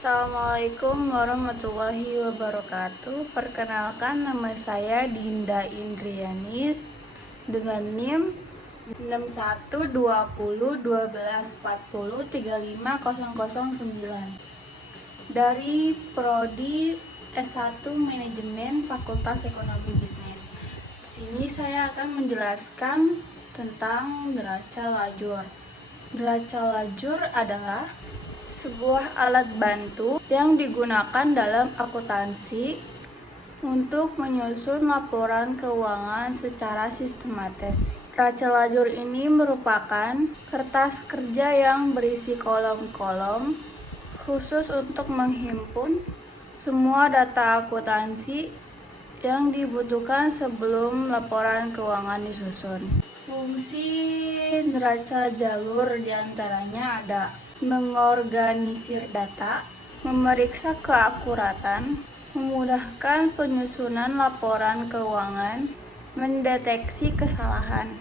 Assalamualaikum warahmatullahi wabarakatuh. Perkenalkan, nama saya Dinda Indriani dengan NIM 61201240350009 dari Prodi S1 Manajemen Fakultas Ekonomi Bisnis. Di sini saya akan menjelaskan tentang neraca lajur. Neraca lajur adalah sebuah alat bantu yang digunakan dalam akuntansi untuk menyusun laporan keuangan secara sistematis. Neraca lajur ini merupakan kertas kerja yang berisi kolom-kolom khusus untuk menghimpun semua data akuntansi yang dibutuhkan sebelum laporan keuangan disusun. Fungsi neraca jalur diantaranya ada mengorganisir data, memeriksa keakuratan, memudahkan penyusunan laporan keuangan, mendeteksi kesalahan.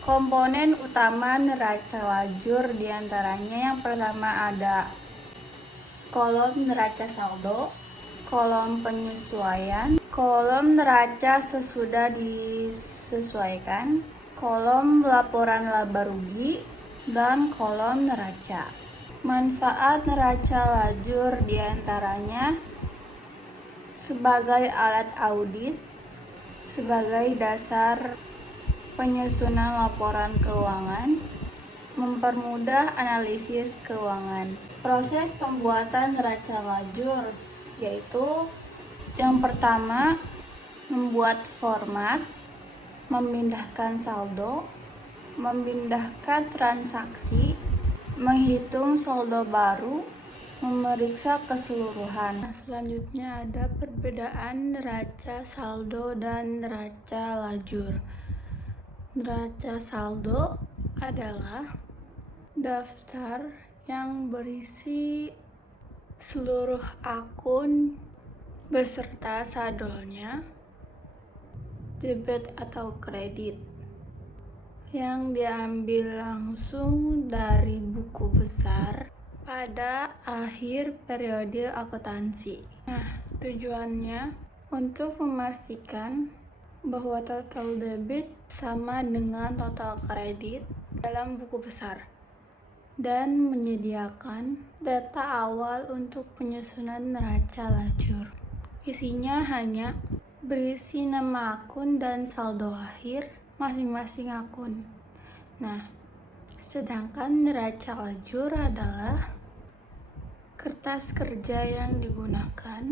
Komponen utama neraca lajur diantaranya yang pertama ada kolom neraca saldo, kolom penyesuaian, kolom neraca sesudah disesuaikan, kolom laporan laba rugi, dan kolom neraca. Manfaat neraca lajur diantaranya sebagai alat audit, sebagai dasar penyusunan laporan keuangan, mempermudah analisis keuangan. Proses pembuatan neraca lajur yaitu yang pertama membuat format, memindahkan saldo, memindahkan transaksi, menghitung saldo baru, memeriksa keseluruhan. Selanjutnya ada perbedaan neraca saldo dan neraca lajur. Neraca saldo adalah daftar yang berisi seluruh akun beserta saldonya, debit atau kredit, yang diambil langsung dari buku besar pada akhir periode akuntansi. Tujuannya untuk memastikan bahwa total debit sama dengan total kredit dalam buku besar dan menyediakan data awal untuk penyusunan neraca lajur. Isinya hanya berisi nama akun dan saldo akhir masing-masing akun. Sedangkan neraca lajur adalah kertas kerja yang digunakan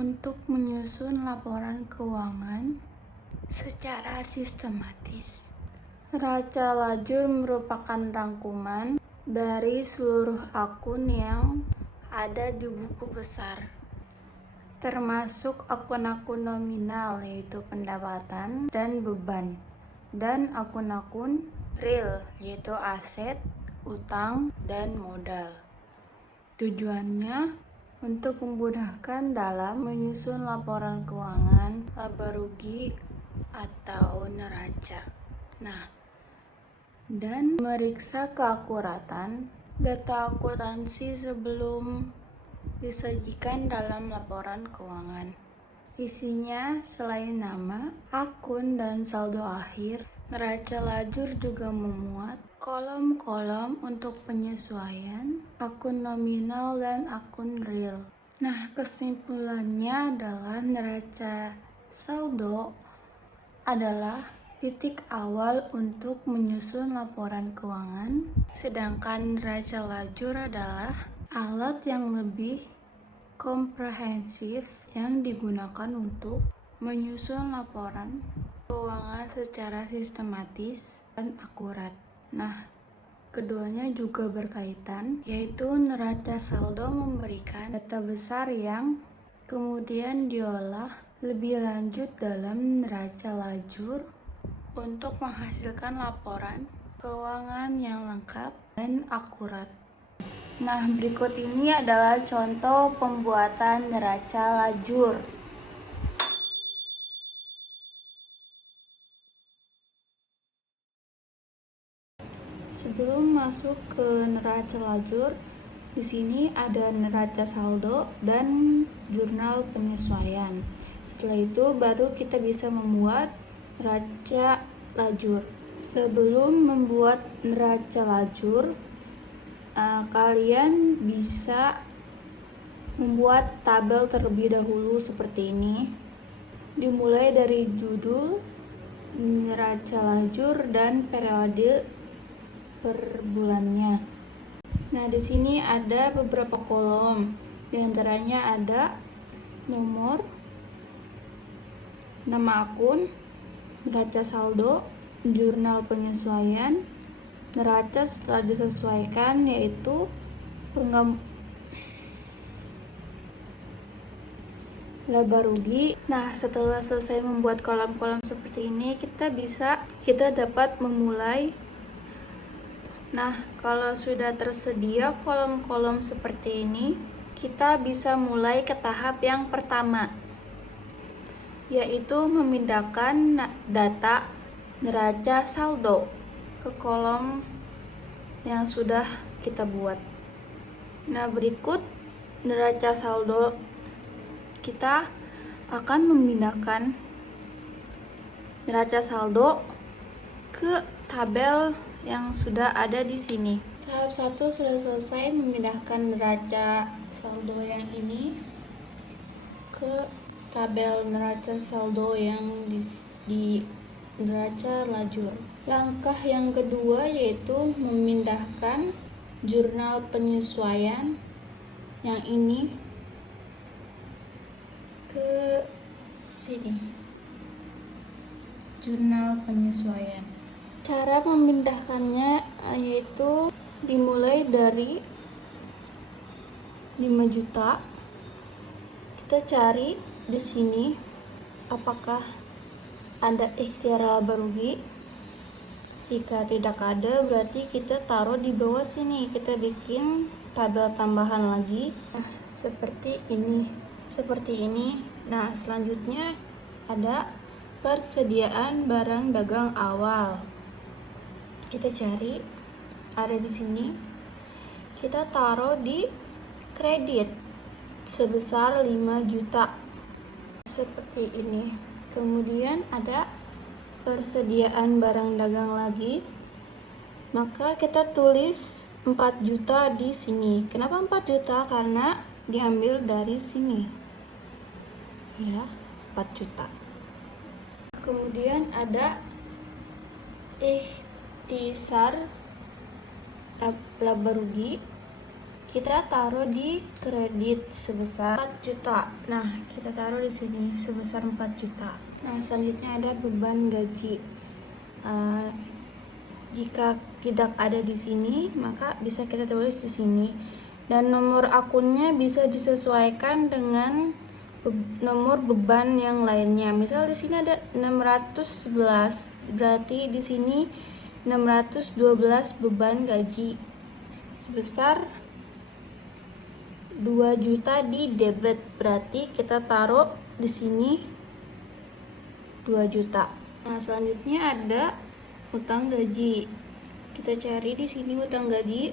untuk menyusun laporan keuangan secara sistematis. Neraca lajur merupakan rangkuman dari seluruh akun yang ada di buku besar, termasuk akun-akun nominal yaitu pendapatan dan beban, dan akun-akun real yaitu aset, utang, dan modal. Tujuannya untuk memudahkan dalam menyusun laporan keuangan, laba rugi, atau neraca. Dan memeriksa keakuratan data akuntansi sebelum disajikan dalam laporan keuangan. Isinya selain nama, akun, dan saldo akhir, neraca lajur juga memuat kolom-kolom untuk penyesuaian, akun nominal, dan akun real. Kesimpulannya adalah neraca saldo adalah titik awal untuk menyusun laporan keuangan, sedangkan neraca lajur adalah alat yang lebih komprehensif yang digunakan untuk menyusun laporan keuangan secara sistematis dan akurat. Keduanya juga berkaitan, yaitu neraca saldo memberikan data besar yang kemudian diolah lebih lanjut dalam neraca lajur untuk menghasilkan laporan keuangan yang lengkap dan akurat. Berikut ini adalah contoh pembuatan neraca lajur. Sebelum masuk ke neraca lajur, Di sini ada neraca saldo dan jurnal penyesuaian. Setelah itu baru kita bisa membuat neraca lajur. Sebelum membuat neraca lajur, kalian bisa membuat tabel terlebih dahulu seperti ini. Dimulai dari judul, neraca lajur, dan periode per bulannya. Nah, di sini ada beberapa kolom. Di antaranya ada nomor, nama akun, neraca saldo, jurnal penyesuaian, neraca setelah disesuaikan yaitu laba rugi. Nah, setelah selesai membuat kolom-kolom seperti ini, kita dapat memulai. Nah, kalau sudah tersedia kolom-kolom seperti ini, kita bisa mulai ke tahap yang pertama, yaitu memindahkan data neraca saldo ke kolom yang sudah kita buat. Nah, berikut neraca saldo, kita akan memindahkan neraca saldo ke tabel yang sudah ada di sini. Tahap 1 sudah selesai, memindahkan neraca saldo yang ini ke tabel neraca saldo yang di neraca lajur. Langkah yang kedua yaitu memindahkan jurnal penyesuaian yang ini ke sini. Jurnal penyesuaian. Cara memindahkannya yaitu dimulai dari 5 juta. Kita cari di sini apakah ada ikhtiar laba rugi. Jika tidak ada, berarti kita taruh di bawah sini. Kita bikin tabel tambahan lagi. Nah, seperti ini. Nah, selanjutnya ada persediaan barang dagang awal. Kita cari, ada di sini. Kita taruh di kredit sebesar 5 juta. Seperti ini. Kemudian ada persediaan barang dagang lagi. Maka kita tulis 4 juta di sini. Kenapa 4 juta? Karena diambil dari sini. Ya, 4 juta. Kemudian ada ikhtisar laba rugi. Kita taruh di kredit sebesar 4 juta. Nah, kita taruh di sini sebesar 4 juta. Nah, selanjutnya ada beban gaji. Jika tidak ada di sini, maka bisa kita tulis di sini. Dan nomor akunnya bisa disesuaikan dengan nomor beban yang lainnya. Misal di sini ada 611, berarti di sini 612 beban gaji sebesar 2 juta di debit, berarti kita taruh di sini 2 juta. Nah, selanjutnya ada utang gaji. Kita cari di sini utang gaji.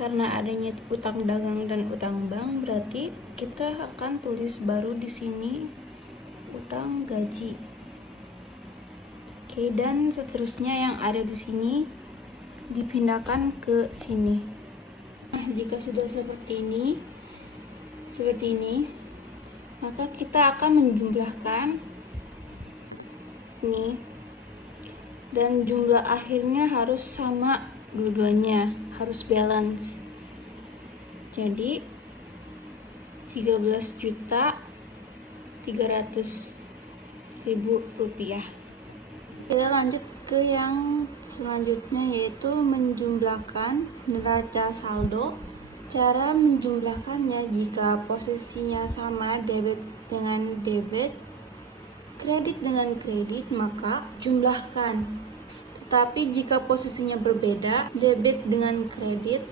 Karena adanya utang dagang dan utang bank, berarti kita akan tulis baru di sini utang gaji. Oke, dan seterusnya yang ada di sini dipindahkan ke sini. Nah, jika sudah seperti ini, maka kita akan menjumlahkan ini, dan jumlah akhirnya harus sama, dua-duanya harus balance. Jadi 13.300.000 rupiah. Kita lanjut ke yang selanjutnya, yaitu menjumlahkan neraca saldo. Cara menjumlahkannya, jika posisinya sama, debit dengan debit, kredit dengan kredit, maka jumlahkan. Tetapi jika posisinya berbeda, debit dengan kredit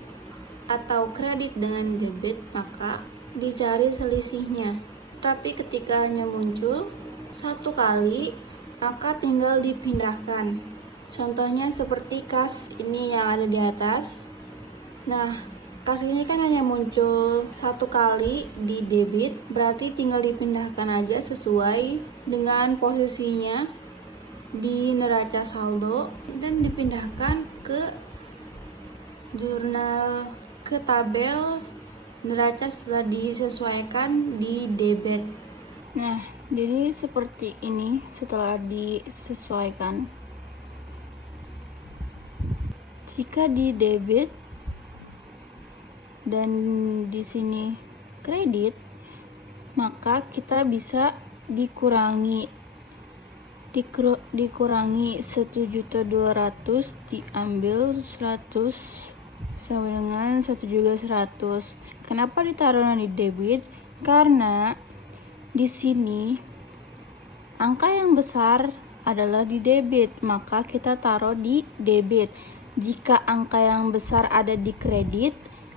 atau kredit dengan debit, maka dicari selisihnya. Tapi ketika hanya muncul satu kali, maka tinggal dipindahkan. Contohnya seperti kas ini yang ada di atas. Nah, Kasus ini kan hanya muncul satu kali di debit, berarti tinggal dipindahkan aja sesuai dengan posisinya di neraca saldo dan dipindahkan ke tabel neraca setelah disesuaikan di debit. Nah, jadi seperti ini setelah disesuaikan. Jika di debit dan di sini kredit, maka kita bisa dikurangi 1.200.000 diambil 100 sama dengan 1.100.000. Kenapa ditaruhnya di debit? Karena di sini angka yang besar adalah di debit, maka kita taruh di debit. Jika angka yang besar ada di kredit,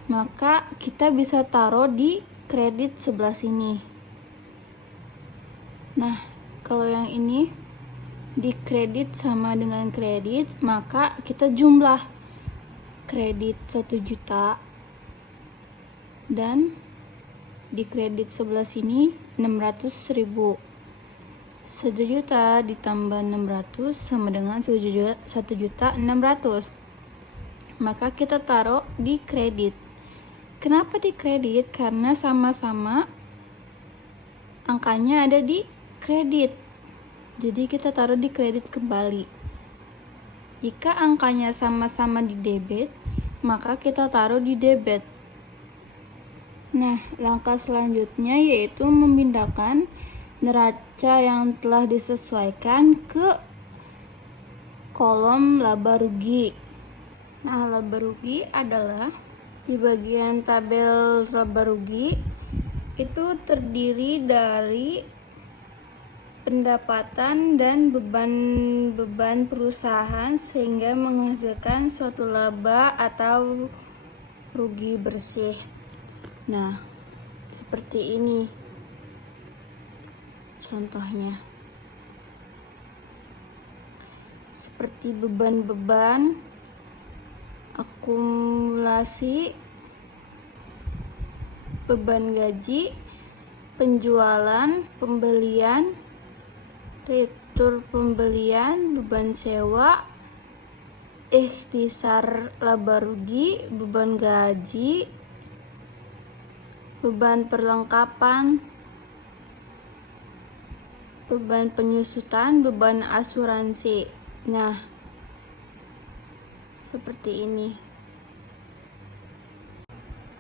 maka kita bisa taruh di kredit sebelah sini. Nah, kalau yang ini di kredit sama dengan kredit, maka kita jumlah kredit 1 juta dan di kredit sebelah sini 600.000. 1 juta ditambah 600 sama dengan 1.600.000. Maka kita taruh di kredit. Kenapa di kredit? Karena sama-sama angkanya ada di kredit. Jadi kita taruh di kredit kembali. Jika angkanya sama-sama di debit, maka kita taruh di debit. Nah, langkah selanjutnya yaitu memindahkan neraca yang telah disesuaikan ke kolom laba rugi. Nah, laba rugi adalah di bagian tabel laba rugi itu terdiri dari pendapatan dan beban perusahaan sehingga menghasilkan suatu laba atau rugi bersih. Nah, seperti ini contohnya. Seperti beban-beban akumulasi, beban gaji, penjualan, pembelian, retur pembelian, beban sewa, ikhtisar laba rugi, beban gaji, beban perlengkapan, beban penyusutan, beban asuransi. Nah, seperti ini.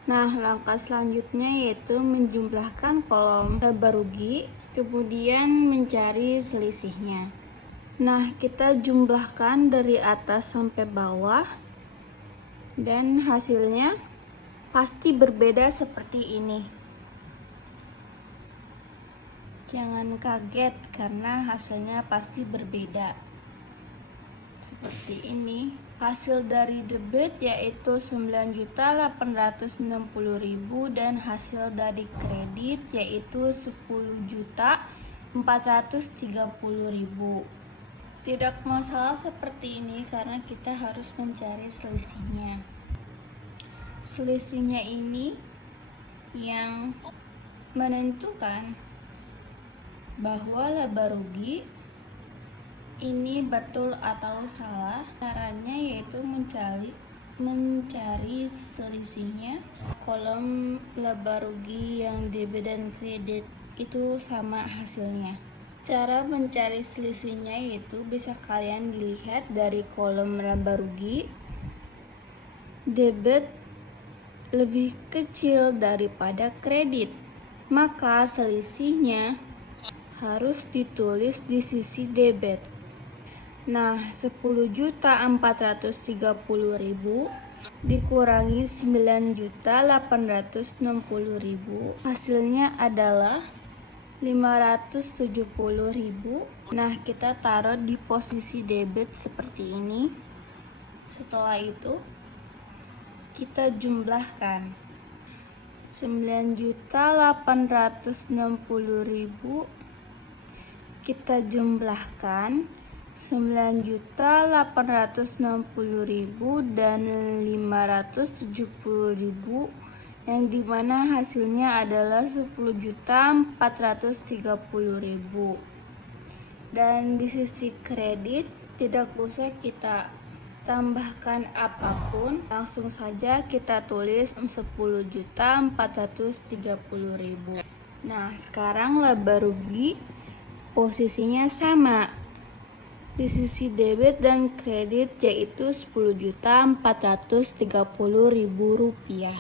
Nah, langkah selanjutnya yaitu menjumlahkan kolom laba rugi, kemudian mencari selisihnya. Nah, kita jumlahkan dari atas sampai bawah dan hasilnya pasti berbeda seperti ini. Jangan kaget karena hasilnya pasti berbeda. Seperti ini. Hasil dari debit yaitu 9.860.000 dan hasil dari kredit yaitu 10.430.000. Tidak masalah seperti ini karena kita harus mencari selisihnya. Selisihnya ini yang menentukan bahwa laba rugi ini betul atau salah. Caranya yaitu mencari selisihnya. Kolom laba rugi yang debit dan kredit itu sama hasilnya. Cara mencari selisihnya yaitu bisa kalian dilihat dari kolom laba rugi. Debit lebih kecil daripada kredit, maka selisihnya harus ditulis di sisi debit. Nah, 10.430.000 dikurangi 9.860.000 hasilnya adalah 570.000. Nah, kita taruh di posisi debit seperti ini. Setelah itu kita jumlahkan 9.860.000 kita jumlahkan 9.860.000 dan 570.000, yang dimana hasilnya adalah 10.430.000. Dan di sisi kredit tidak usah kita tambahkan apapun, langsung saja kita tulis 10.430.000. Nah, sekarang laba rugi posisinya sama di sisi debit dan kredit, yaitu Rp10.430.000.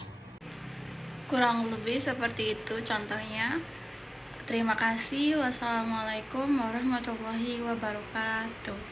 Kurang lebih seperti itu contohnya. Terima kasih. Wassalamualaikum warahmatullahi wabarakatuh.